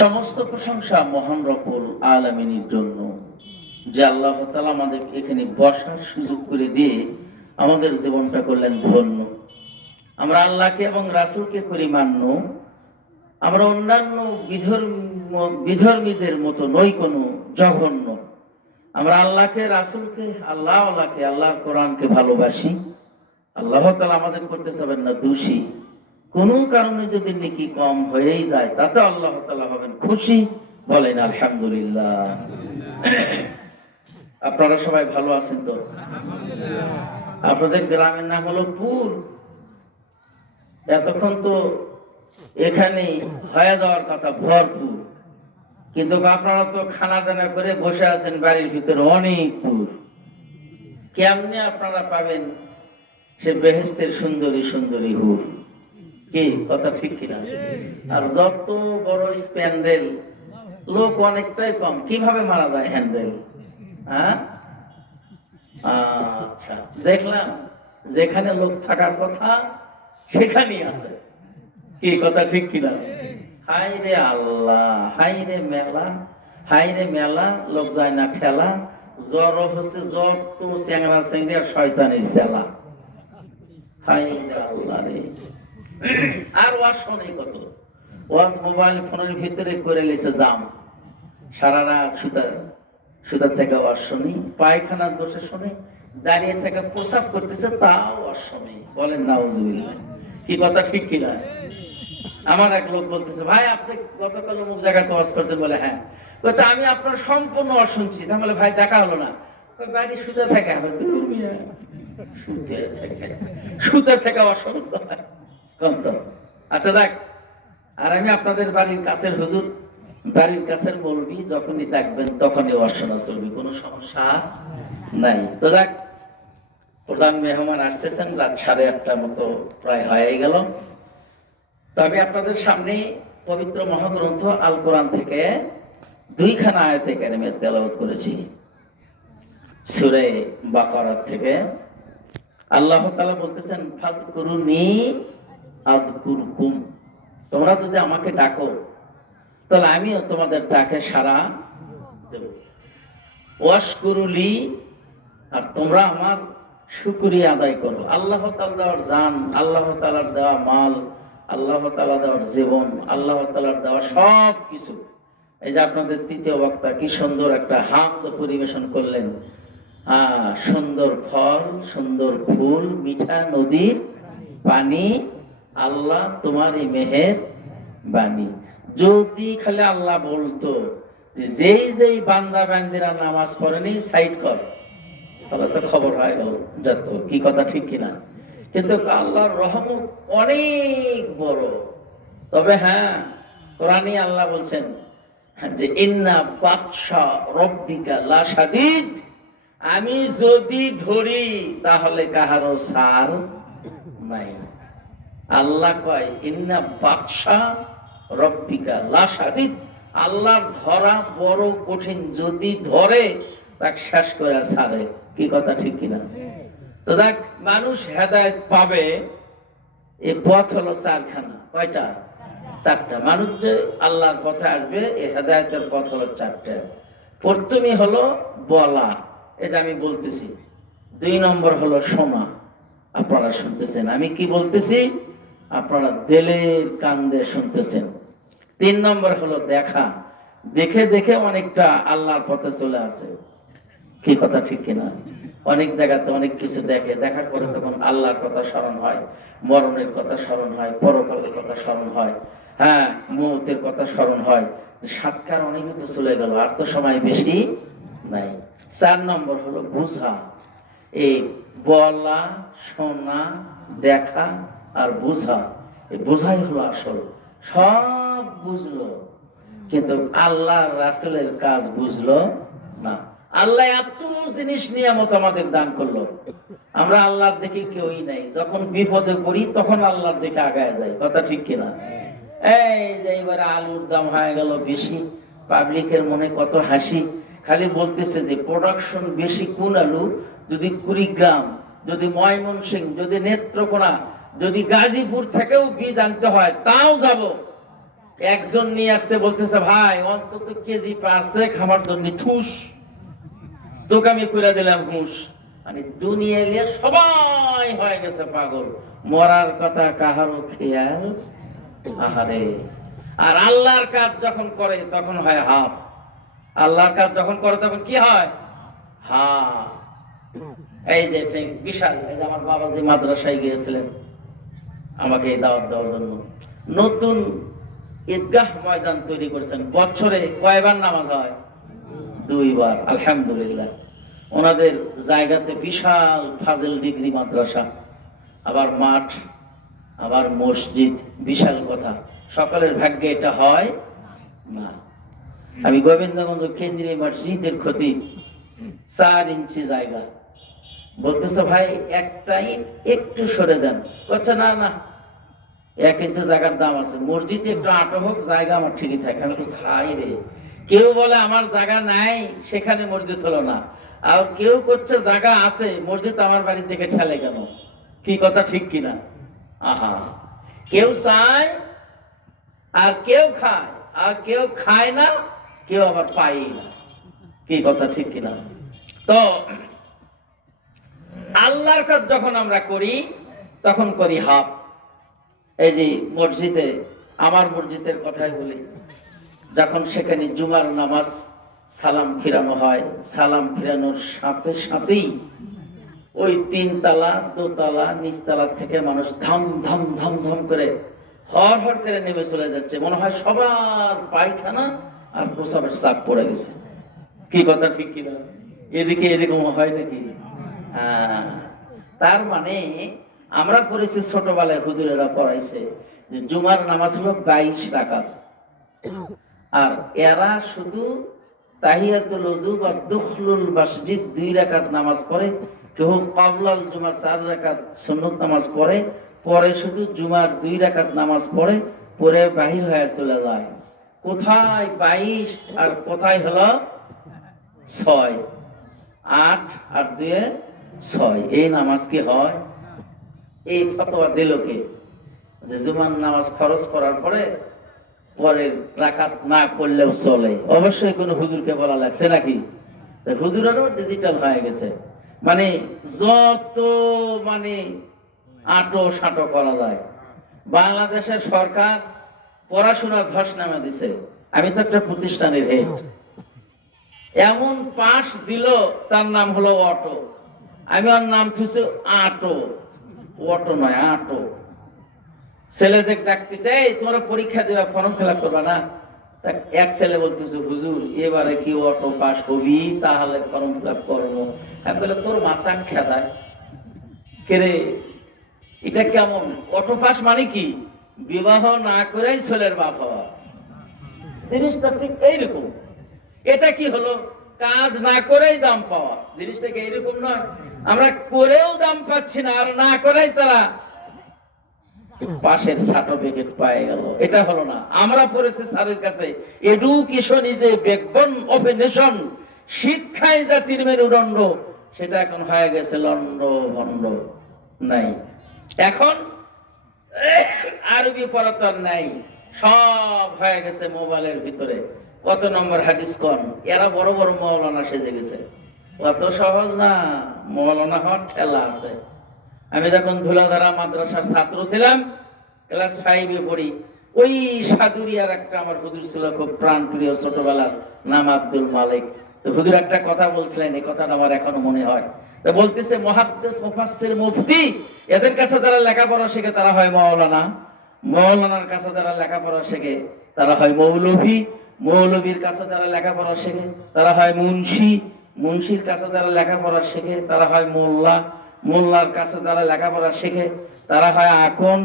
সমস্ত প্রশংসা মহান রব্বুল আলামিনের জন্য, যে আল্লাহ তাআলা আমাদের এখানে বসার সুযোগ করে দিয়ে আমাদের জীবনটা করলেন ধন্য। আমরা আল্লাহকে এবং রাসূলকে করি মান্য। আমরা অন্যান্য বিধর্মীদের মতো নই কোনো জঘন্য। আমরা আল্লাহকে, রাসূলকে, আল্লাহর কোরআনকে ভালোবাসি। আল্লাহ তাআলা আমাদের করতে চাবেন না দোষী। কোনো কারণে যদি নেকি কম হয়েই যায়, তাতে আল্লাহ তাআলা হবেন খুশি। বলেন আলহামদুলিল্লাহ। আপনারা সবাই ভালো আছেন তো? আপনাদের গ্রামের নাম হলো পুর। এতক্ষণ তো এখানে হয়ে যাওয়ার কথা ভরপুর, কিন্তু আপনারা তো খানা দানা করে বসে আছেন বাড়ির ভিতরে অনেক পুর। কেমনে আপনারা পাবেন সে বেহেশতের সুন্দরী সুন্দরী হুর? কি কথা ঠিক কিনা? আর যত বড় স্প্যান্ডেল, লোক অনেকটাই কম, কিভাবে মারা যায় হ্যান্ডেল? আচ্ছা, দেখলাম যেখানে লোক থাকার কথা সেখানেই আছে। কি কথা ঠিক কিনা? হাই রে আল্লাহ, হাই রে মেলা, হাই রে মেলা, লোক যায় না ঠেলা। জ্বর হচ্ছে যত চ্যাংরা চ্যাংড়ি আর শয়তানের চেলা। হাই রে আল্লাহ রে। আর ওয়াজ শোনে কত, ওয়াজ মোবাইল ফোনের ভিতরে করে লেছে জাম। সারা রাত সুতার থেকে ওয়াজ শুনি, পায়খানার দোষে শুনে, দাঁড়িয়ে থেকে প্রসাব করতেছে তাও ওয়াজ শুনি। বলেন নাউজুবিল্লাহ। কি কথা ঠিক কিনা? আমার এক লোক বলতেছে, ভাই আপনি গতকাল অমুক জায়গায় ওয়াজ করতে, বলে হ্যাঁ। বলছে আমি আপনার সম্পূর্ণ ওয়াজ শুনছি। তাহলে ভাই দেখা হলো না। বাড়ি সুতে থাকে, সুতে থেকে ওয়াজ শুনতে হয়। আচ্ছা দেখ, আর আমি আপনাদের বাড়ির কাছের হুজুর, বাড়ির কাছের মৌলবি, যখনই ডাকবেন তখনই ওয়াজ শোনা চলবে, কোনো সমস্যা নাই। তো দেখ, প্রধান মেহমান আসতেছেন, রাত 8:30 মতো প্রায় হয়ে গেল। তবে আপনাদের সামনে পবিত্র মহাগ্রন্থ আল কোরআন থেকে 2খানা আয়াতে কারিমা তেলাওয়াত করেছি। সূরা বাকারা থেকে আল্লাহ তাআলা বলতেছেন, ফাযকুরুনি আযকুরকুম। তোমরা যদি আমাকে ডাকো তাহলে আমিও তোমাদের ডাকে সাড়া দেব। ওয়াশকুরুলি, আর তোমরা আমার শুকরিয়া আদায় করো। আল্লাহ তাআলার দেওয়ার জান, আল্লাহ তাআলার দেওয়া মাল, আল্লাহ তাআলা দেওয়ার জীবন, আল্লাহ তাআলার দেওয়া সব কিছু। এই যে আপনাদের তৃতীয় বক্তা কি সুন্দর একটা হামদ পরিবেশন করলেন। সুন্দর ফল, সুন্দর ফুল, মিঠা নদীর পানি, আল্লাহ তোমারই মেহের বাণী। যদি খালি আল্লাহ বলতো যে যেই বান্দা বান্দিরা নামাজ পড়েনি সাইড কর, তাহলে তো খবর হয়ে গেল যত। কি কথা ঠিক কিনা? কিন্তু আল্লাহর রহমত অনেক বড়। তবে হ্যাঁ, কোরআনে আল্লাহ বলছেন যে ইন্না বাতশা রব্বিকা লাশাদীদ। আমি যদি ধরি তাহলে কাহারও ছাড় নাই। আল্লাহ কয় ইন্না বাতশা রব্বিকা লাশাদীদ। আল্লাহর ধরা বড় কঠিন, যদি ধরে তাকে শেষ করে ছাড়ে। কি কথা ঠিক কিনা? তো দেখ, মানুষ হেদায়েত পাবে, এই পথ হলো 4খানা। কয়টা? 4টা। মানুষ যে আল্লাহর পথে আসবে, এই হেদায়েতের পথ হলো 4টা। প্রথমই হলো বলা, এটা আমি বলতেছি। 2 নম্বর হলো শোনা, আপনারা শুনতেছেন। আমি কি বলতেছি আপনারা দিলের কান দিয়ে শুনতেছেন। 3 নম্বর হলো দেখা, দেখে দেখে অনেকটা আল্লাহর পথে চলে আসে। কি কথা ঠিক কিনা? অনেক জায়গাতে অনেক কিছু দেখে, দেখার পরে তখন আল্লাহর কথা স্মরণ হয়, মরণের কথা স্মরণ হয়, পরকালের কথা স্মরণ হয়, হ্যাঁ, মৌতের কথা স্মরণ হয়। সাতকার অনেক তো চলে গেল, আর তো সময় বেশি নাই। 4 নম্বর হলো বুঝা। এই বলা, শোনা, দেখা আর বুঝা, এই বোঝাই হলো আসল। সব বুঝলো, কিন্তু আল্লাহ রাসূলের কাজ বুঝলো না। আল্লাহ এত জিনিস নিয়ামত আমাদের দান করলো, আমরা আল্লাহর দিকে কেউই নাই। যখন বিপদে পড়ি তখন আল্লাহর দিকে আগায় যাই। কথা ঠিক কিনা? এই যে এবারে আলুর দাম হয়ে গেল বেশি, পাবলিকের মনে কত হাসি। খালি বলতেছে যে প্রোডাকশন বেশি কোন আলু, যদি কুড়িগ্রাম, যদি ময়মনসিংহ, যদি নেত্রকোনা, যদি গাজীপুর থেকেও বীজ আনতে হয় তাও যাব। একজন নিয়ে আসছে, বলতেছে ভাই অন্তত কেজি পাঁচে খাবার জন্য ঠুস, তোকে আমি করে দিলাম হুঁস। মানে দুনিয়া নিয়ে সবাই হয়ে গেছে পাগল, মরার কথা কাহারও খেয়াল আহারে। আর আল্লাহর কাজ যখন করে তখন হয় হাফ, আল্লাহর কাজ যখন করে তখন কি হয়? হা। এই যে বিশাল, এই যে আমার বাবা যে মাদ্রাসায় গিয়েছিলেন আমাকে এই দাওয়াত দেওয়ার জন্য, নতুন ঈদগাহ ময়দান তৈরি করেছেন। বছরে কয়বার নামাজ হয়? 2 বার। আলহামদুলিল্লাহ। ওনাদের জায়গাতে বিশাল ফাজিল ডিগ্রি মাদ্রাসা, আবার মাঠ, আবার মসজিদ, বিশাল কথা। সকলের ভাগ্যে এটা হয় না। আমি গোবিন্দগঞ্জ কেন্দ্রীয় মসজিদের খতিব, 4 ইঞ্চি জায়গা। বলতেছে ভাই একটা ইট একটু সরে দেন। বলছে না না, 1 ইঞ্চি জায়গার দাম আছে, মসজিদে একটু আটো হোক, জায়গা আমার ঠিকই থাকে। আমি বলছি হাই রে, কেউ বলে আমার জায়গা নাই সেখানে মসজিদ হলো না, আর কেউ করছে জায়গা আছে মসজিদ আমার বাড়ির দিকে ঠেলে কেন? কি কথা ঠিক কিনা? আহা, কেউ চায় আর কেউ খায়, আর কেউ খায় না, কেউ আবার পায় না। কি কথা ঠিক কিনা? তো আল্লাহর কাজ যখন আমরা করি তখন করি হাফ। এই যে মসজিদে, আমার মসজিদের কথাই বলি, যখন সেখানে জুমার নামাজ সালাম ফিরানো হয়, সালাম ফিরানোর সাথে সাথেই ওই 3 তালা 2 তালা নিচতলা থেকে মানুষ ধাম ধাম ধাম ধাম করে হর হর করে নেমে চলে যাচ্ছে। মনে হয় সবার পায়খানা আর প্রসাবের চাপ পড়ে গেছে। কি কথা ঠিক কিনা? এদিকে এরকম হয় নাকি? তার মানে আমরা পড়েছি ছোটবেলায়, হুজুরেরা পড়াইছে যে জুমার নামাজ হলো 22 রাকাত, আর এরা শুধু তাহিয়াতুল ওযু বা দুখলুল মসজিদ 2 রাকাত নামাজ পড়ে। কেউ ক্বাবলাল জুমা 4 রাকাত সুন্নত নামাজ পড়ে, পরে শুধু জুমার 2 রাকাত নামাজ পড়ে, পরে বাহির হয়ে চলে যায়। কোথায় 22 আর কোথায় হলো 6? 8 আর 2 6, এই নামাজ কি হয়? এই ফতোয়া দিল কে? যে জুমার নামাজ ফরজ করার পরে পরের রাকাত না পড়লেও চলে। অবশ্যই কোন হুজুরকে বলা লাগছে নাকি? হুজুরেরও ডিজিটাল হয়ে গেছে, মানে যত মানে আটো সাটো করা যায়। বাংলাদেশের সরকার পড়াশোনার ধস নামে দিছে। আমি তো একটা প্রতিষ্ঠানের হেড, এমন পাস দিল, তার নাম হলো অটো। আমি ওর নাম থুইছি আটো, অটো নয় আটো। ছেলেদের ডাকতেছে, এই তোমরা পরীক্ষা দেবা, ফর্ম ফিল আপ করবা না? এক ছেলে বলতেছে হুজুর এবারে কি অটো পাস হবি, তাহলে ফর্ম ফিল আপ করবো। আমি বলে তোর মাথা খেদায় কেরে, এটা কেমন? অটো পাস মানে কি? বিবাহ না করেই ছেলের বাপ হওয়া। জিনিসটা ঠিক এইরকম। এটা কি হলো? কাজ না করেই দাম পাওয়া। জিনিসটা কি এইরকম নয়? আমরা করেও দাম পাচ্ছি না, আর না করেই তারা পাশের সার্টিফিকেট পায় গেল। এটা হলো না। আমরা পড়েছি স্যারের কাছে, education is a backbone of a nation, শিক্ষাই জাতির মেরুদণ্ড। সেটা এখন হয়ে গেছে লন্ড ভন্ড, নাই। এখন আরবি পড়া তো নাই, সব হয়ে গেছে মোবাইলের ভিতরে। কত নম্বর হাদিস কোন? এরা বড় বড় মৌলানা সেজে গেছে। অত সহজ না, মৌলানা হওয়ার ঠেলা আছে। আমি যখন ধুলাধারা মাদ্রাসার ছাত্র ছিলাম, ক্লাস 5-এ পড়ি, ওই সাদুরিয়ার একটা আমার হুজুর ছিল, খুব প্রাণপ্রিয় ছোটবেলার, নাম আব্দুল মালিক। তো হুজুর একটা কথা বলছিলেন, এই কথাটা আমার এখনো মনে হয়। তো বলতেছে মুহাদ্দিস মুফাসসির মুফতি, এদের কাছে যারা লেখাপড়া শেখে তারা হয় মাওলানা, মাওলানার কাছে যারা লেখাপড়া শেখে তারা হয় মৌলভী, মৌলভীর কাছে যারা লেখাপড়া শেখে তারা হয় মুন্সি, মুন্সির কাছে যারা লেখাপড়া শেখে তারা হয় মোল্লা, মোল্লার কাছে যারা লেখাপড়া শেখে তারা হয় আকন,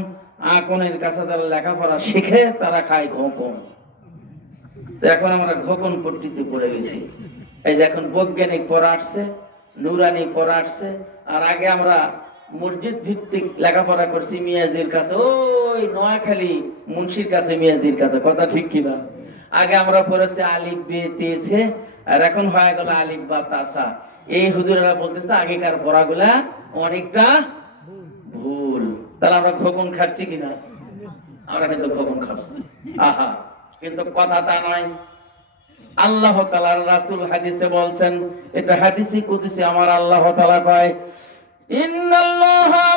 আকনের কাছে যারা লেখাপড়া শিখে তারা খায় ঘোকন। এখন আমরা ঘোকন পট্টিতে পড়ে গেছি। এই যে এখন বৈজ্ঞানিক পড়া আসছে, নুরানি পড়া আসছে, আর আগে আমরা মসজিদ ভিত্তিক লেখাপড়া করছি মিয়াজির কাছে, ওই নোয়াখালী মুন্সির কাছে, মিয়াজির কাছে। কথা ঠিক কিনা? আগে আমরা পড়েছি আলিফ বে তেছে, আর এখন হয়ে গেল আলিফ বা তাসা। এই হুজুরেরা বলতেছে আগেকার পড়াগুলা অনেকটা ভুল। তাহলে আমরা খোকন খাচ্ছি কিনা? আমরা কিন্তু খোকন খাচ্ছি। আহা, কিন্তু কথা তা নয়। আল্লাহ তাআলার রাসূল হাদিসে বলছেন, এটা হাদিসই কুদসি, আমার আল্লাহ তাআলা কয়, ইন্নাল্লাহা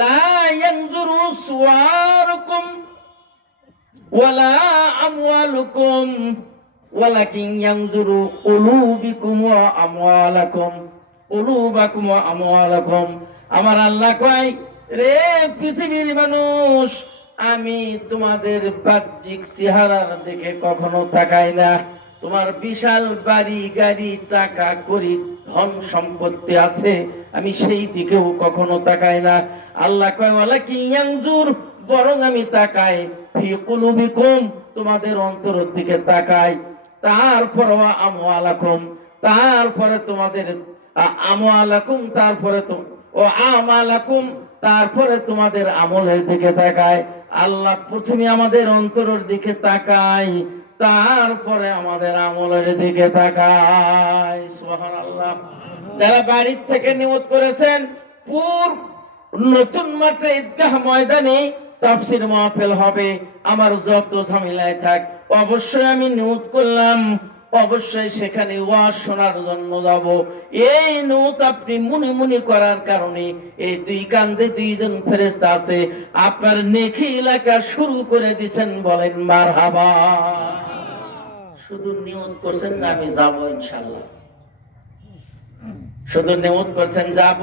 লা ইয়ানজুরু সুওয়ারুকুম ওয়ালা আমওয়ালুকুম ওয়ালাকিন ইয়ানজুরু কুলুবিকুম ওয়া আমওয়ালাকুম, কুলুবাকুম ওয়া আমওয়ালাকুম। আমার আল্লাহ কয়, রে পৃথিবীর মানুষ, আমি তোমাদের বাহ্যিক চেহারার দিকে কখনো তাকাই না। তোমার বিশাল বাড়ি গাড়ি টাকা করি ধন সম্পত্তি আছে, আমি সেই দিকেও কখনো তাকাই না। আল্লাহ কয়, ওয়ালাকিন ইয়ানজুর, বরং আমি তাকাই ফি কুলুবিকুম, তোমাদের অন্তরের দিকে তাকাই। তারপর ওয়া আমওয়ালাকুম, তারপরে তোমাদের আমওয়ালাকুম, তারপরে তো ও আমালাকুম, তারপরে তোমাদের আমলের দিকে তাকায়। আল্লাহ প্রথমে আমাদের অন্তরের দিকে তাকায়, তারপরে আমাদের আমলের দিকে তাকায়। সুবহানাল্লাহ। যারা বাড়ির থেকে নিয়ত করেছেন পুর নতুন মাঠে ঈদগাহ ময়দানে তাফসীর মাহফিল হবে, আমার যত ঝামেলায় থাক, অবশ্যই আমি নিয়ত করলাম অবশ্যই সেখানে ওয়াজ শোনার জন্য যাব। এই নিয়ত আপনি মনে মনে করার কারণে এই দুই কান্দে দুইজন ফেরেশতা আছে, আপনার নেকি এলাকা শুরু করে দিবেন। বলেন মারহাবা। শুধু নিয়ত করছেন না আমি যাব ইনশাআল্লাহ, শুধু নিয়ত করছেন যাব,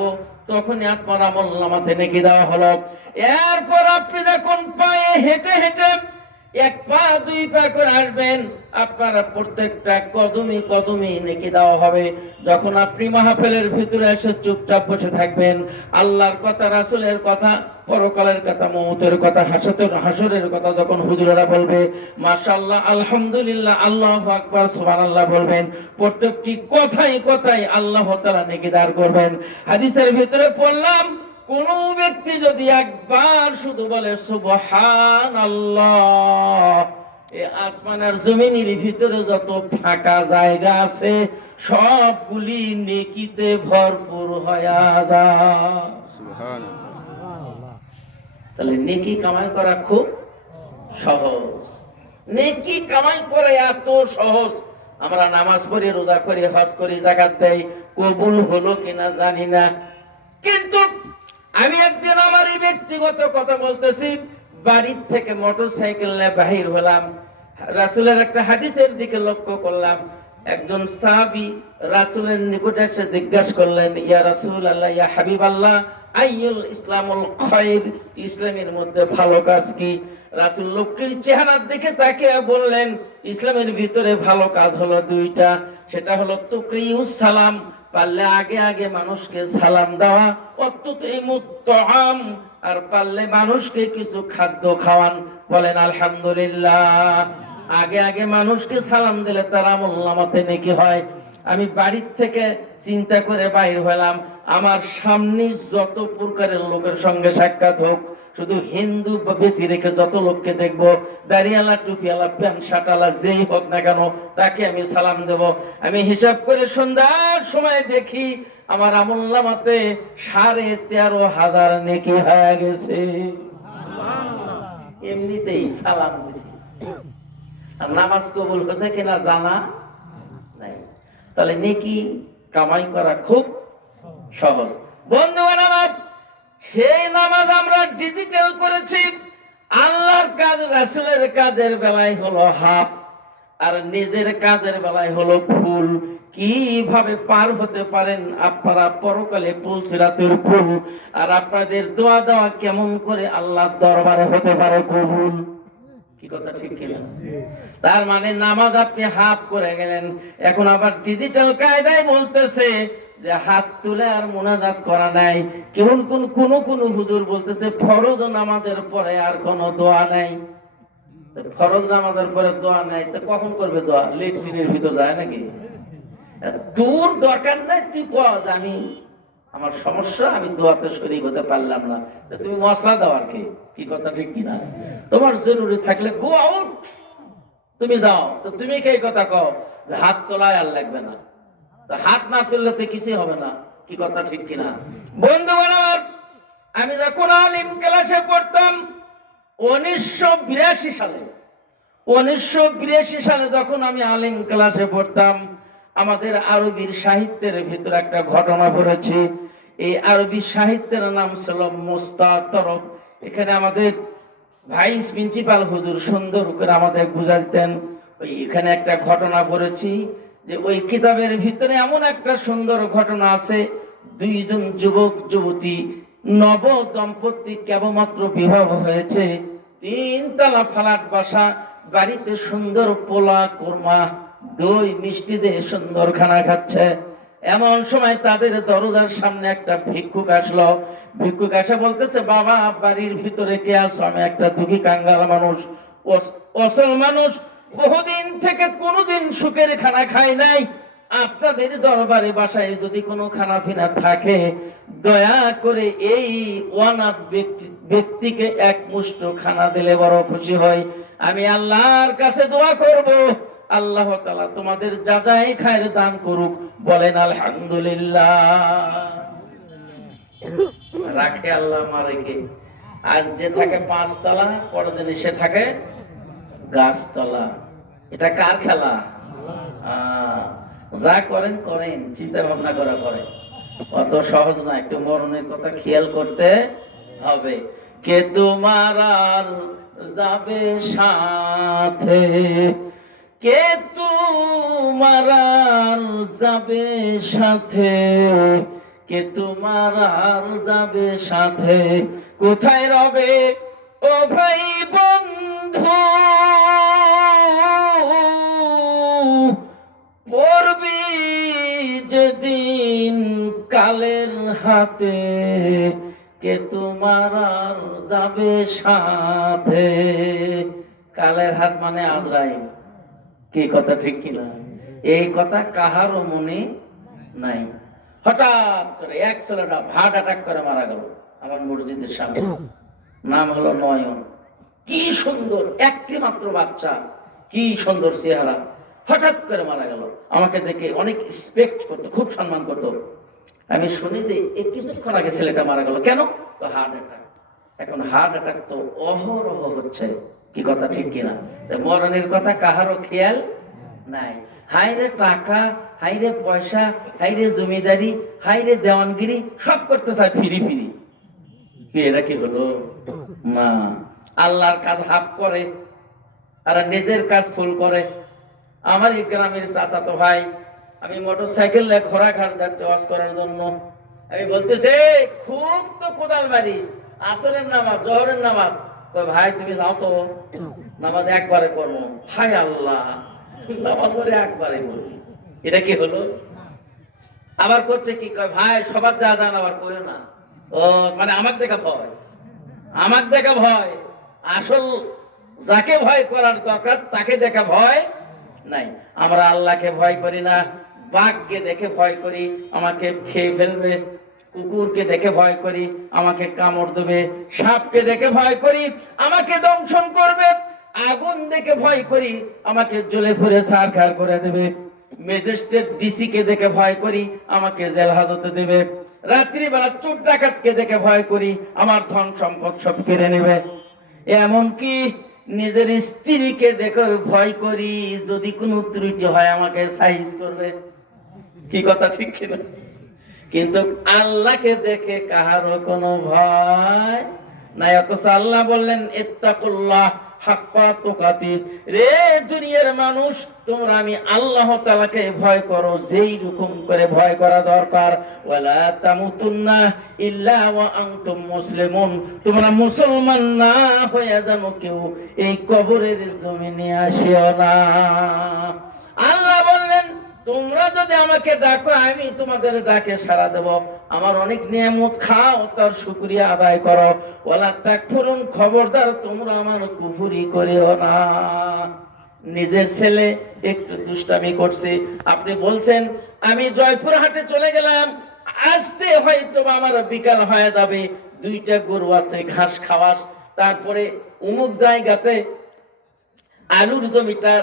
তখনই আপনার আমলনামাতে নেকি দেওয়া হলো। এরপর আপনি যখন পায়ে হেঁটে হেঁটে এক পা দুই পা করে আসবেন, আপনারা প্রত্যেকটা কদমে কদমে নেকি দেওয়া হবে। যখন আপনি মাহফিলের ভিতরে এসে চুপচাপ বসে থাকবেন, আল্লাহর কথা, রাসূলের কথা, পরকালের কথা, মওতের কথা, হাসরের কথা যখন হুজুরেরা বলবে, মাশাআল্লাহ, আলহামদুলিল্লাহ, আল্লাহু আকবার, সুবহানাল্লাহ বলবেন, প্রত্যেকটি কথাই কথাই আল্লাহ তাআলা নেকি দান করবেন। হাদিসের ভিতরে পড়লাম, কোন ব্যক্তি যদি একবার শুধু বলে সুবহানাল্লাহ, এই আসমানের জমিনের ভিতরে যত ফাঁকা জায়গা আছে সবগুলি নেকিতে ভরপুর হয়ে যায়। সুবহানাল্লাহ। তাহলে নেকি কামাই করা খুব সহজ। নেকি কামাই করা এত সহজ, আমরা নামাজ পড়ি, রোজা করি, হজ করি, যাকাত দেই, কবুল হলো কিনা জানি না। কিন্তু আমি একদিন আমার এই ব্যক্তিগত কথা বলতেছি, বাড়ির থেকে মোটরসাইকেল নিয়ে বাহির হলাম, রাসূলের একটা হাদিসের দিকে লক্ষ্য করলাম। একজন সাহাবী রাসূলের নিকটে এসে জিজ্ঞাসা করলেন, ইয়া রাসূলুল্লাহ, ইয়া হাবিবাল্লাহ, আইয়ুল ইসলামুল খায়র, ইসলামের মধ্যে ভালো কাজ কি? রাসূল লোকটির চেহারার দিকে তাকিয়ে বললেন, ইসলামের ভিতরে ভালো কাজ হলো দুইটা, সেটা হলো তুকরিউস সালাম, পারলে আগে আগে মানুষকে সালাম দেওয়া, ওয়াতুতিমুত তাআম, আর পারলে মানুষকে কিছু খাদ্য খাওয়ান। বলেন আলহামদুলিল্লাহ। আগে আগে মানুষকে সালাম দিলে তার আমলনামাতে নেকি হয়। আমি বাড়ির থেকে চিন্তা করে বাইর হলাম, আমার সামনে যত প্রকারের লোকের সঙ্গে সাক্ষাৎ হোক, শুধু হিন্দু ব্যক্তি রেখে যত লোককে দেখবো, দাড়িওয়ালা, টুপিওয়ালা, প্যান্ট শার্টওয়ালা, যেই হোক না কেন, তাকে আমি সালাম দেব। আমি হিসাব করে সন্ধ্যার সময় দেখি আমার আমলনামাতে 13,500 নেকি হয়ে গেছে। এমনিতেই সালাম দিছি, আর নামাজ কবুল হয়েছে কিনা জানা নাই। তাহলে নেকি কামাই করা খুব সহজ। বন্ধুগণ আমার, সেই নামাজ আমরা ডিজিটাল করেছি। আল্লাহর কাজ, রাসূলের কাজের বেলায় হলো হাফ, আর নিজের কাজের বেলায় হলো ফুল। কিভাবে পার হতে পারেন আপনারা পরকালে পুল সিরাতের পুল? আর আপনাদের দোয়া দেওয়া কেমন করে আল্লাহর দরবারে হতে পারে কবুল? কি কথা ঠিক কিনা? তার মানে নামাজ আপনি হাফ করে গেলেন, এখন আবার ডিজিটাল কায়দায় বলতেছে যে হাত তুলে আর মুনাজাত করা নাই। কোন হুজুর বলতেছে ফরজ নামাজের পরে আর কোনো দোয়া নাই। ফরজ নামাজের পরে দোয়া নাই, তো কখন করবে দোয়া? লেট্রিনের ভিতর যায় নাকি? দূর দরকার নাই, তুই আমি আমার সমস্যা, আমি দোয়াতে শরীক হতে পারলাম না, তুমি মশলা দাও আর কি কথা ঠিক কিনা? তোমার জরুরি থাকলে গো আউট, তুমি যাও। তো তুমি কে কথা কও হাত তোলায় আর লাগবে না? হাত না তুললে তো কিছুই হবে না। কি কথা ঠিক কিনা? বন্ধুগণ আমার, আমি যখন আলিম ক্লাসে পড়তাম 1982 সালে, 1982 সালে যখন আমি আলিম ক্লাসে পড়তাম, আমাদের আরবির সাহিত্যের ভিতরে একটা ঘটনা পড়েছে। এই আরবি সাহিত্যের নাম ছিল মুস্তাতরব। এখানে আমাদের ভাইস প্রিন্সিপাল হুজুর সুন্দর করে আমাদের বুঝাইতেন। ওই এখানে একটা ঘটনা পড়েছি যে ওই কিতাবের ভিতরে এমন একটা সুন্দর ঘটনা আছে। দুইজন যুবক যুবতী নব দম্পতি কেবলমাত্র বিবাহ হয়েছে, 3 তলা ফ্ল্যাট বাসা, বাড়িতে সুন্দর পোলা কোরমা দই মিষ্টি দিয়ে সুন্দর খানা খাচ্ছে। এমন সময় তাদের দরজার সামনে একটা ভিক্ষুক আসলো। ভিক্ষুক এসে বলতেছে, বাবা বাড়ির ভিতরে কে আছো? আমি একটা দুঃখী কাঙ্গাল মানুষ, অসল মানুষ, বহুদিন থেকে কোনোদিন সুখের খানা খাই নাই। আপনাদের দরবারে বাসায় যদি কোনো খানা পিনা থাকে, দয়া করে এই অনাথ ব্যক্তিকে এক মুষ্ট খানা দিলে বড় খুশি হয়। আমি আল্লাহর কাছে দোয়া করব, আল্লাহ তাআলা তোমাদের যা যাই খায়ের দান করুক। বলেন আলহামদুলিল্লাহ। রাখে আল্লাহ মারেকে। আজ যে থাকে 5 তলা, পরের দিন সে থাকে গাছতলা। এটা কার খেলা? যা করেন করেন, চিন্তা ভাবনা করা করে, অত সহজ না। একটু মরণের কথা খেয়াল করতে হবে। কে তোমার আর যাবে সাথে, কে তোমার আর যাবে সাথে, কে তোমার আর যাবে সাথে, কোথায় রবে ও ভাই বন্ধু, পড়বি যেদিন কালের হাতে, কে তোমার আর যাবে সাথে। কালের হাত মানে আজরাইল। কি কথা ঠিক কিনা? এই কথা কাহারও মনে নাই। হঠাৎ করে এক ছেলেটা হার্ট অ্যাটাক করে মারা গেল আমার মসজিদের সামনে। নাম হলো নয়ন। কি সুন্দর, একটি মাত্র বাচ্চা, কি সুন্দর চেহারা। হঠাৎ করে মারা গেল। আমাকে দেখে অনেক রেসপেক্ট করতো, খুব সম্মান করতো। আমি শুনি যে এই কিছুক্ষণ আগে ছেলেটা মারা গেল, কেন? তো হার্ট অ্যাটাক। এখন হার্ট অ্যাটাক তো অহরহ হচ্ছে। কি কথা ঠিক কিনা? মরণের কথা কাহারও খেয়াল নাই। হাইরে টাকা, হাইরে পয়সা, হাইরে জমিদারি, হাইরে দেওয়ানগিরি, সব করতে চায় ফিরি ফিরি। কি এটা কি হলো? না, আল্লাহর কাজ হাফ করে আর নিজের কাজ ফুল করে। আমার এই গ্রামের চাচাতো ভাই, আমি মোটর সাইকেল নিয়ে ঘোড়াঘাট যাচ্ছি ওয়াজ করার জন্য। আমি বলতেছে, খুব তো কোদাল মারি, আসরের নামাজ জোহরের নামাজ। ভাই তুমি যাও তো, নামাজ একবারে করবো। হায় আল্লাহ, নামাজ পড়ে একবারে করবি, এটা কি হলো? আবার করছে কি, কয় ভাই সবার যা জান আবার কইও না। ও মানে আমার দেখা ভয়, আমার দেখা ভয়। আসল যাকে ভয় করার দরকার তাকে দেখা ভয় নাই। আমরা আল্লাহকে ভয় করি না, বাঘকে দেখে ভয় করি আমাকে খেয়ে ফেলবে, কুকুরকে দেখে ভয় করি আমাকে কামড় দেবে, সাপকে দেখে ভয় করি আমাকে দংশন করবে, আগুন দেখে ভয় করি আমাকে জ্বলে পুড়ে ছারখার করে দেবে, ম্যাজিস্ট্রেট ডিসি কে দেখে ভয় করি আমাকে জেল হাজতে দেবে, রাত্রিবেলা চোর ডাকাতকে দেখে ভয় করি আমার ধন সম্পদ সব কেড়ে নেবে, এমনকি নিজের স্ত্রীকে দেখে ভয় করি যদি কোনো ত্রুটি হয় আমাকে সাইজ করবে। কি কথা ঠিক কিনা? কিন্তু আল্লাহকে দেখে কাহারও কোনো ভয় নাই। অথচ আল্লাহ বললেন ইত্তাকুল্লাহ হাক্কা তুকাতিহ, রে দুনিয়ার মানুষ তোমরা আমি আল্লাহ তাআলাকে ভয় করো যেই রকম করে ভয় করা দরকার। ওয়ালা তামুতুন্না ইল্লা ওয়া আনতুম মুসলিমুন, তোমরা মুসলমান না হয়ে যেন কেউ এই কবরের জমিনে আসিও না। আল্লাহ বললেন তোমরা যদি আমাকে ডাকো আমি তোমাদের ডাকে সাড়া দেব। আমার অনেক নিয়ামত খাও, তার শুকরিয়া আদায় করো। ওয়ালা তাকফুরুন, খবরদার তোমরা আমার কুফরি করিও না। নিজের ছেলে একটু দুষ্টামি করছে, আপনি বলছেন আমি জয়পুরহাটে চলে গেলাম, আসতে হয়তো আমার বিকাল হয়ে যাবে, 2টা গরু আছে ঘাস খাওয়াস, তারপরে অমুক জায়গাতে আলুর জমিটা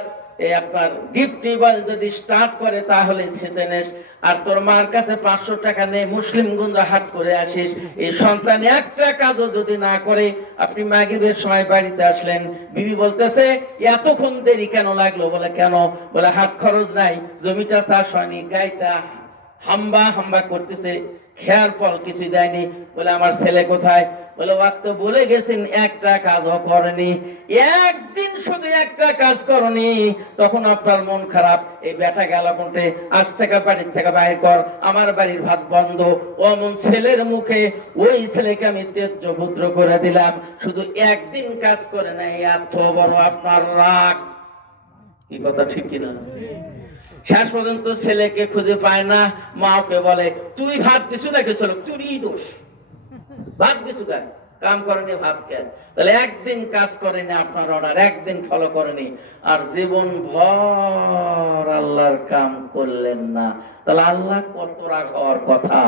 এই আপনার গিফট টেবিল যদি স্টার্ট করে তাহলে শেষেনেস, আর তোর মার কাছে 500 টাকা নেই, মুসলিমগঞ্জ হাট করে আসিস, এই সন্তান একটা কাজও যদি না করে। আপনি মাগরিবের সময় বাড়িতে আসলেন, বিবি বলতেছে এতক্ষণ দেরি কেন লাগলো? বলে কেন? বলে হাট খরচ নাই, জমিটা চাষ হয়নি, গাইটা হাম্বা হাম্বা করতেছে, খেয়ার ফল কিছু দেয়নি। বলে আমার ছেলে কোথায়? বলে ওয়াক তো বলে গেছেন একটা কাজও করেনি, একদিন শুধু একটা কাজ করনি, তখন আপনার মন খারাপ। এই বেটা গেল কোনটে, আজ থেকে বাড়ির থেকে বাইর কর, আমার বাড়ির ভাত বন্ধ। অমন ছেলের মুখে ওই ছেলেকে আমি তেজ্য পুত্র করে দিলাম, শুধু একদিন কাজ করে নাই, এত বড় আপনার রাগ। কি কথা ঠিক কিনা? শেষ পর্যন্ত ছেলেকে খুঁজে পায় না, মাকে বলে তুই ভাত দিছু নাকি? চলো তুই দোষ, ভাত দিছু কেন? কাম করেনি, ভাত কেন? তাহলে একদিন কাজ করেনি আপনার অর্ডার, একদিন ফলো করেনি, আর জীবন ভর আল্লাহর কাম করলেন না, তাহলে আল্লাহ কত রাগ হওয়ার কথা।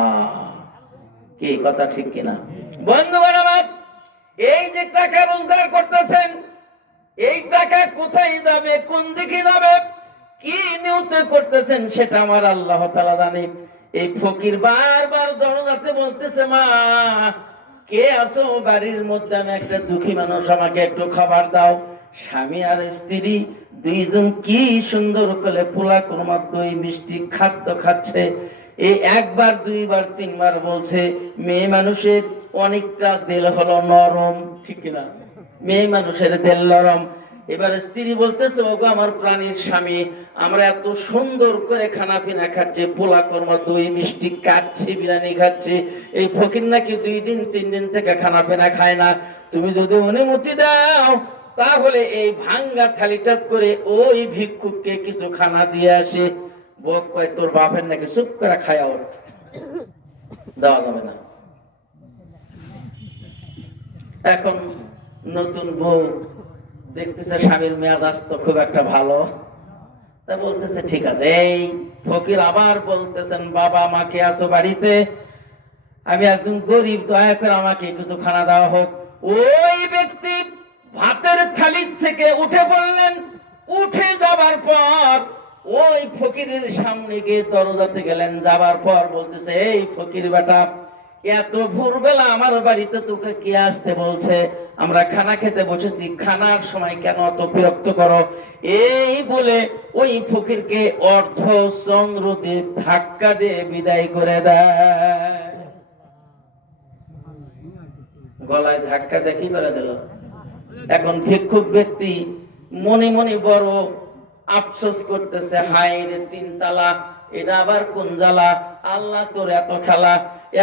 কি কথা ঠিক কিনা? বন্ধুগণ আমার, এই যে টাকা রোজগার করতেছেন, এই টাকা কোথায় যাবে, কোন দিকে যাবে, কি নিয়তে করতেছেন, সেটা আমার আল্লাহ তাআলা জানে। এই ফকির বারবার দরজাতে বলতেছে, মা কে আছো বাড়ির মধ্যে? আমি একটা দুঃখী মানুষ, আমাকে একটু খাবার দাও। স্বামী আর স্ত্রী দুইজন কি সুন্দর করে পোলা কোরমা দই মিষ্টি খাদ্য খাচ্ছে। এই একবার দুইবার তিনবার বলছে। মেয়ে মানুষের অনেকটা দিল হলো নরম, ঠিক না? মেয়ে মানুষের দিল নরম। এবার স্ত্রী বলতেছে, ওগো আমার প্রাণীর স্বামী, আমরা এত সুন্দর করে খানা পিনা খাচ্ছি, পোলা কর্মা দই মিষ্টি খাচ্ছি, বিরিয়ানি খাচ্ছি, এই ফকির নাকি 2 দিন 3 দিন থেকে খানা পিনা খায় না। তুমি যদি অনুমতি দাও তাহলে এই ভাঙ্গা থালিটা করে ওই ভিক্ষুককে কিছু খানা দিয়ে আসে। বউ কয়, তোর বাপের নাকি, চুপ করে খায়া ওর, দেওয়া যাবে না। এখন নতুন বউ দেখতেছে স্বামীর মেজাজ তো খুব একটা ভালো, তা বলতেছে ঠিক আছে। এই ফকির আবার বলতেছেন, বাবা মাকে আছো বাড়িতে, আমি একজন গরিব, দয়া করে আমাকে কিছু খানা দেওয়া হোক। ওই ব্যক্তি ভাতের থালি থেকে উঠে পড়লেন, উঠে যাবার পর ওই ফকিরের সামনে গিয়ে দরজাতে গেলেন, যাবার পর বলতেছে, এই ফকির বেটা, এত ভোরবেলা আমার বাড়িতে তোকে কে আসতে বলছে? আমরা খানা খেতে বসেছি, খানার সময় কেন অত বিরক্ত করো? এই বলে ওই ফকিরকে অর্ধ চন্দ্র দিয়ে ধাক্কা দিয়ে বিদায় করে দেয়। গলায় ধাক্কা দেখি করে দিল। এখন ভিক্ষুক ব্যক্তি মনে মনে বড় আফসোস করতেছে, হায় রে 3 তালাক, এটা আবার কোন জ্বালা? আল্লাহ তোর এত খেলা,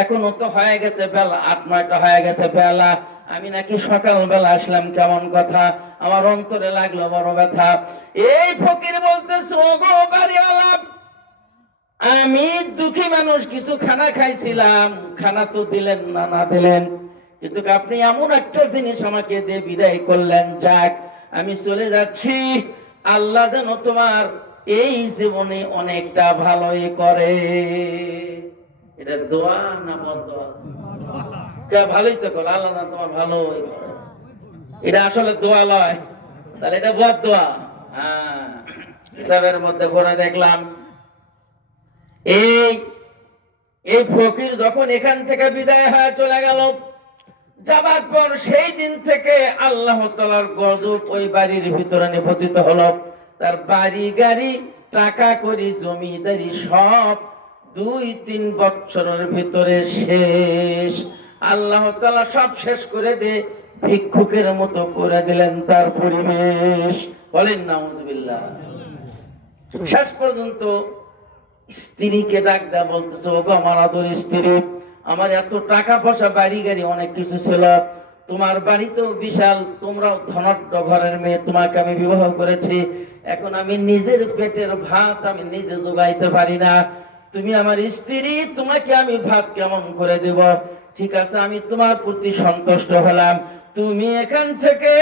এখনো তো হয়ে গেছে বেলা 8-9টা হয়ে গেছে বেলা, আমি নাকি সকাল বেলা আসলাম, কেমন কথা? আমার অন্তরে লাগলো বড় ব্যথা। এই ফকির বলতেছে, ওগো বাড়িওয়ালা, আমি দুঃখী মানুষ, কিছু খানা খাইছিলাম, খানা তো দিলেন না, না দিলেন, কিন্তু আপনি এমন একটা জিনিস আমাকে দিয়ে বিদায় করলেন, যাক আমি চলে যাচ্ছি, আল্লাহ যেন তোমার এই জীবনে অনেকটা ভালোই করে। এটা দোয়া না বদদোয়া? ভালোই তো করে, আল্লাহ না তোমার ভালোই করে, এটা আসলে দোয়া লয়, তাহলে এটা বদদোয়া। হ্যাঁ, হিসাবের মধ্যে পড়ে দেখলাম, এই ফকির যখন এখান থেকে বিদায় হয়ে চলে গেল, যাবার পর সেই দিন থেকে আল্লাহ তাআলার গজব ওই বাড়ির ভিতরে নিপতিত হলো। তার বাড়ি গাড়ি টাকা করি জমিদারি সব 2-3 বছরের ভিতরে শেষ। আল্লাহ তাআলা সব শেষ করে দিয়ে ভিক্ষুকের মতো করে দিলেন তার পরিবেশ। বলেন নাউজুবিল্লাহ। শেষ পর্যন্ত স্ত্রীকে ডাক দেয়া বলতেছে, ওগো আমার আদরের স্ত্রী, আমার এত টাকা পয়সা বাড়ি গাড়ি অনেক কিছু ছিল, তোমার বাড়ি তো বিশাল, তোমরাও ধনাঢ্য ঘরের মেয়ে, তোমাকে আমি বিবাহ করেছি, এখন আমি নিজের পেটের ভাত আমি নিজে জোগাইতে পারি না, তুমি আমার স্ত্রী, তোমাকে আমি ভাত কেমন করে দেব? ঠিক আছে, আমি তোমার প্রতি সন্তুষ্ট হলাম, তুমি এখান থেকে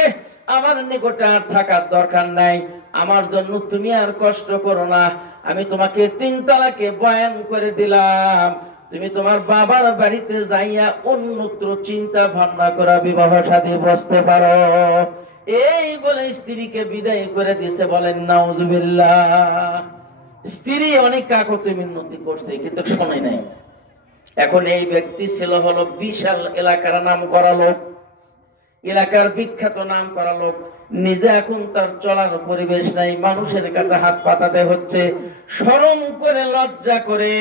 আমার নিকটে আর থাকার দরকার নাই, আমার জন্য তুমি আর কষ্ট করো না, আমি তোমাকে 3 তালাকে বয়ান করে দিলাম, তুমি তোমার বাবার বাড়িতে যাইয়া অন্যত্র চিন্তা ভাবনা করা বিবাহ শাদী বসতে পারো। এই বলে স্ত্রীকে বিদায় করে দিয়েছে। বলেন নাউজুবিল্লাহ। স্ত্রী অনেক কাকতি মিনতি করছে কিন্তু শোনে নাই। এখন এই ব্যক্তি ছিল হলো বিশাল এলাকার নাম করা লোক, এলাকার বিখ্যাত নাম করা লোক। নিজে এখন তার চলার পরিবেশ নাই, মানুষের কাছে হাত পাতাতে হচ্ছে, শরম করে লজ্জা করে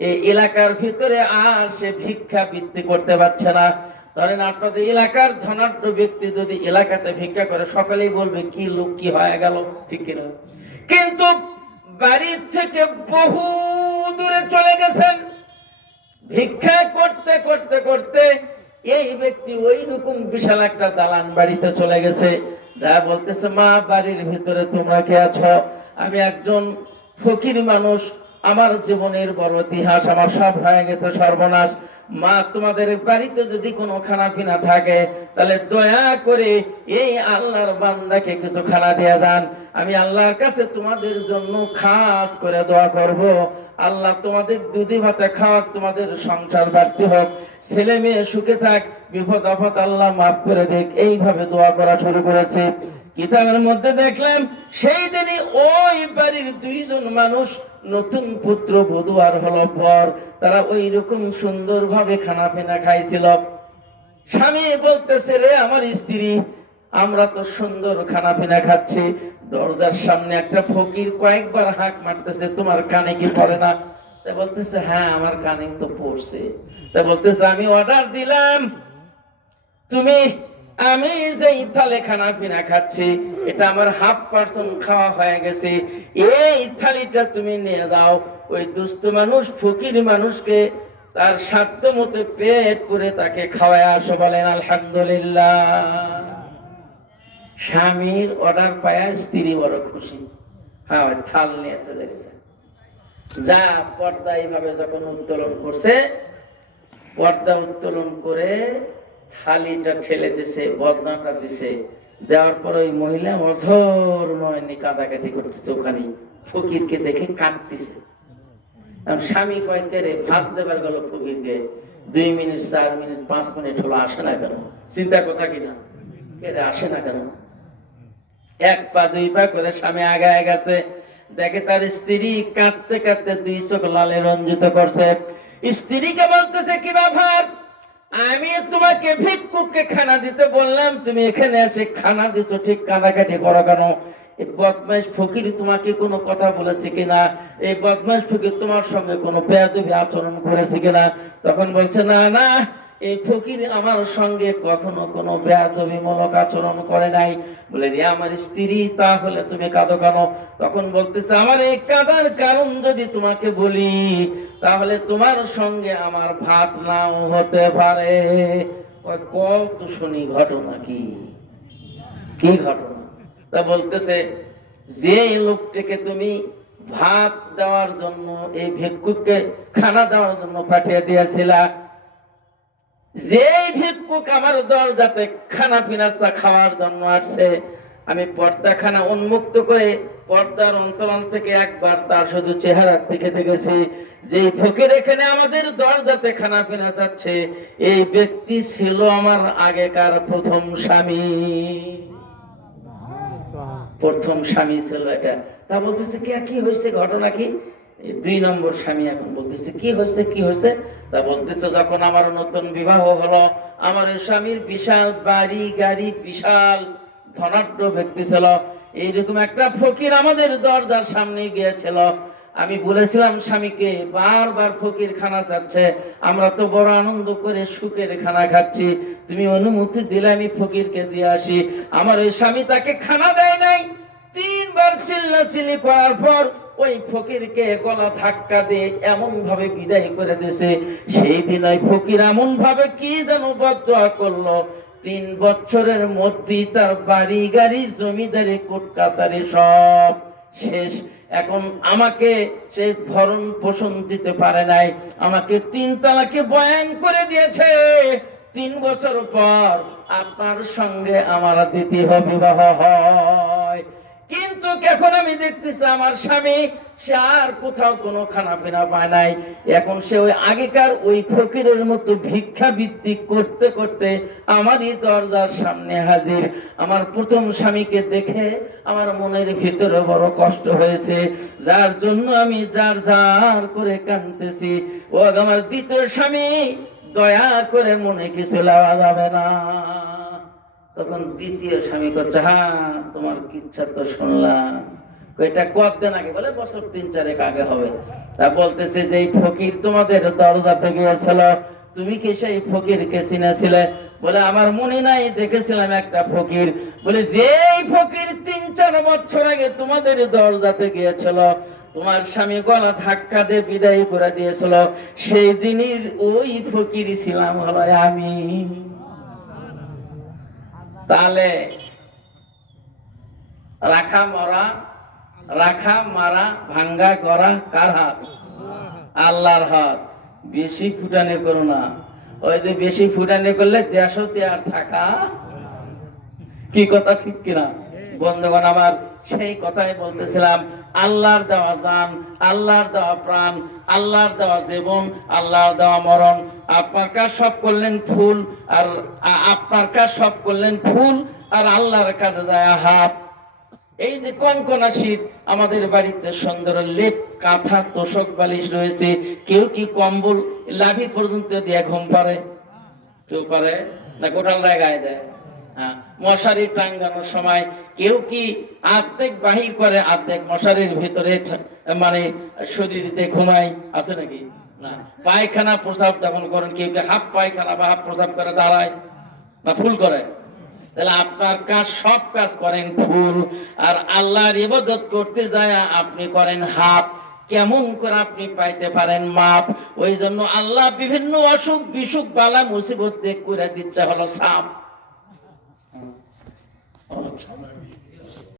এই এলাকার ভিতরে আর সে ভিক্ষা বৃত্তি করতে পারছে না। ধরেন আপনাদের এলাকার ধনাঢ্য ব্যক্তি যদি এলাকাতে ভিক্ষা করে, সকলেই বলবে কি লোক, কি হয়ে গেল, ঠিক কিনা? কিন্তু বাড়ির থেকে বহু দূরে চলে গেছেন ভিক্ষা করতে করতে করতে। এই ব্যক্তি ওই রকম বিশাল একটা দালান বাড়িতে চলে গেছে, যা বলতেছে, মা বাড়ির ভিতরে তোমরা কে আছো? আমি একজন ফকির মানুষ, আমার জীবনের বড় ইতিহাস, আমার সব হয়ে গেছে সর্বনাশ। মা, তোমাদের বাড়িতে যদি কোনো খানা পিনা থাকে তাহলে দয়া করে এই আল্লাহর বান্দাকে কিছু খানা দিয়ে যান। আমি আল্লাহর কাছে তোমাদের জন্য খাস করে দোয়া করব, আল্লাহ তোমাদের দুধি ভাতে খাওয়াক, তোমাদের সংসার বাড়তে হোক, ছেলে মেয়ে সুখে থাক, বিপদ আপদ আল্লাহ মাফ করে দেখ। এইভাবে দোয়া করা শুরু করেছে। কিতাবের মধ্যে দেখলাম সেই দিনই ওই বাড়ির দুইজন মানুষ, নতুন পুত্র বধূ আর হলো বর, তারা ওই রকম সুন্দর ভাবে খানা পিনা খাইছিল। স্বামী বলতেছে, রে আমার স্ত্রী, আমরা তো সুন্দর খানা পিনা খাচ্ছি, দরজার সামনে একটা ফকির কয়েকবার হাঁক মারতেছে, তোমার কানে কি পড়ে না? তা বলতেছে, হ্যাঁ আমার কানে তো পড়ছে। তা বলতেছে, আমি অর্ডার দিলাম, তুমি, আমি যে থালে খানা পিনা খাচ্ছি এটা আমার হাফ পার্সেন্ট খাওয়া হয়ে গেছে, এই থালিটা তুমি নিয়ে দাও, ওই দুস্থ মানুষ ফকির মানুষকে তার সাধ্য মতো পেট করে তাকে খাওয়ায় আসো। বলেন আলহামদুলিল্লাহ। স্বামীর অর্ডার পায়া স্ত্রী বড় খুশি, হ্যাঁ ওই থাল নিয়ে চলে গেছে। যা পর্দা এইভাবে যখন উত্তোলন করছে, পর্দা উত্তোলন করে থালিটা ঠেলে দিছে, বদনাটা দিছে, দেওয়ার পর ওই মহিলা অঝর নয়নি কাঁদাকাটি করতেছে, ওখানে ফকিরকে দেখে কাঁদতেছে। স্বামী কয়েকে রে ভাত দেবার গেল ফকিরকে, 2 মিনিট 4 মিনিট 5 মিনিট হলো, আসে না কেন? চিন্তা কথা কিনা, এরা আসে না কেন? 1 পা 2 পা করে স্বামী আগায় গেছে, দেখে তার স্ত্রী কাঁদতে কাঁদতে 2 চোখ লালে রঞ্জিত করছে। স্ত্রীকে বলতেছে, কি ব্যাপার, আমি তোমাকে ভিক্ষুককে খানা দিতে বললাম, তুমি এখানে এসে খানা দিচ্ছ, ঠিক কাঁদাকাটি করো কেন? এই বদমাইশ ফকির তোমাকে কোনো কথা বলেছে কিনা? এই বদমাইশ ফকির তোমার সঙ্গে কোনো বেয়াদবি আচরণ করেছে কিনা? তখন বলছে, না না, এই ফকির আমার সঙ্গে কখনো কোনো বেয়াদবিমূলক আচরণ করে নাই। বলে, রে আমার স্ত্রী, তাহলে তুমি কাঁদো কেন? তখন বলতেছে, আমার এই কাঁদার কারণ যদি তোমাকে বলি তাহলে তোমার সঙ্গে আমার ভাত নাও হতে পারে। কত শুনি, ঘটনা কি, কি ঘটনা? তা বলতেছে, যে লোকটাকে তুমি ভাত দেওয়ার জন্য, এই ভিক্ষুককে খানা দেওয়ার জন্য পাঠিয়ে দিয়েছিলা, যে ভিক্ষুক আমার দরজাতে খানা পিনা খাওয়ার জন্য আসছে, আমি পর্দাখানা উন্মুক্ত করে পর্দার অন্তরাল থেকে একবার তার শুধু চেহারার দিকে দেখেছি। যে ফকির এখানে আমাদের দরজাতে খানা পিনা চাচ্ছে, এই ব্যক্তি ছিল আমার আগেকার প্রথম স্বামী। প্রথম স্বামী ছিল এটা। তা বলতেছে, কি হয়েছে, ঘটনা কি? 2 নম্বর স্বামী এখন বলতেছে, কি হয়েছে, কি হয়েছে? তা বলতেছে, যখন আমার নতুন বিবাহ হলো, আমার স্বামীর বিশাল বাড়ি গাড়ি, বিশাল ধনাঢ্য ব্যক্তি ছিল, এইরকম একটা ফকির আমাদের দরজার সামনে গিয়েছিল। আমি বলেছিলাম স্বামীকে, বারবার ফকির খানা চাচ্ছে, আমরা তো বড় আনন্দ করে সুখের খানা খাচ্ছি, তুমি অনুমতি দিলে আমি ফকিরকে দিয়ে আসি। আমার ওই স্বামী তাকে খানা দেয় নাই। 3 বার চিল্লাচিল্লি করার পর ওই ফকিরকে গলা ধাক্কা দিয়ে এমন ভাবে বিদায় করে দিয়েছে। সেই দিন ওই ফকির এমন ভাবে কি যেন বদদোয়া করলো, 3 বছরের মধ্যেই তার বাড়ি গাড়ি জমিদারি কোর্ট কাছারি সব শেষ। এখন আমাকে সে ভরণ পোষণ দিতে পারে নাই, আমাকে 3 তালাকে বয়ান করে দিয়েছে। 3 বছর পর আপনার সঙ্গে আমার দ্বিতীয় বিবাহ হয়। কিন্তু কিন্তু এখন আমি দেখতেছি আমার স্বামী সে আর কোথাও কোনো খানা পিনা পায় নাই, এখন সে ওই আগেকার ওই ফকিরের মতো ভিক্ষাবৃত্তি করতে করতে আমারই দরজার সামনে হাজির। আমার প্রথম স্বামীকে দেখে আমার মনের ভিতরে বড় কষ্ট হয়েছে, যার জন্য আমি যার যার করে কাঁদতেছি। ও আমার দ্বিতীয় স্বামী, দয়া করে মনে কিছু লওয়া যাবে না। তখন দ্বিতীয় স্বামী করছে, হ্যাঁ তোমার কি ইচ্ছা তো শুনলাম। এটা কতদিন আগে? বলে বছর 3-4 আগে হবে। তা বলতেছে যে এই ফকির তোমাদের দরজাতে গিয়েছিল, তুমি কি সেই ফকিরকে চিনেছিলে? বলে আমার মনে নাই, দেখেছিলাম একটা ফকির। বলে যে ফকির 3-4 বছর আগে তোমাদের দরজাতে গিয়েছিল, তোমার স্বামী গলা ধাক্কা দিয়ে বিদায় করে দিয়েছিল, সেই দিনের ওই ফকির ছিলাম হলো আমি। তাহলে রাখা মারা ভাঙ্গা করা কার হাত? আল্লাহর হাত। বেশি ফুটানি করো না, ওই যে বেশি ফুটানি করলে দেশতে আর থাকা। কি কথা ঠিক কিনা বন্ধুগণ আমার? সেই কথাই বলতেছিলাম, আল্লাহর দেওয়া জান, আল্লাহর দেওয়া প্রাণ, আল্লাহর দেওয়া জীবন, আল্লাহর দেওয়া মরণ। আপনার কাজ সব করলেন ফুল, আর আপনার কাজ সব করলেন ফুল, আর আল্লাহর কাছে যায় হাত। এই যে কনকনা শীত, আমাদের বাড়িতে সুন্দর লেপ কাঁথা তোষক বালিশ রয়েছে, কেউ কি কম্বল লাভি পর্যন্ত দিয়ে ঘুম পারে? কেউ পারে না? গোটাল গায়ে দেয়। হ্যাঁ, মশারি টাঙ্গানোর সময় কেউ কি আর্ধেক বাহির করে, আর্ধেক মশারির ভিতরে মানে শরীরে ঘুমায়? আছে নাকি? না। পায়খানা প্রসাব যখন করেন, কেউ কি হাফ পায়খানা বা হাফ প্রসাব করে দাঁড়ায় না ফুল করে? তাহলে আপনার কাজ সব কাজ করেন ফুল, আর আল্লাহর ইবাদত করতে যায় আপনি করেন হাফ। কেমন করে আপনি পাইতে পারেন মাপ? ওই জন্য আল্লাহ বিভিন্ন অসুখ বিসুখ বালা মুসিবত দেখ করে দিচ্ছে হলো সাপ।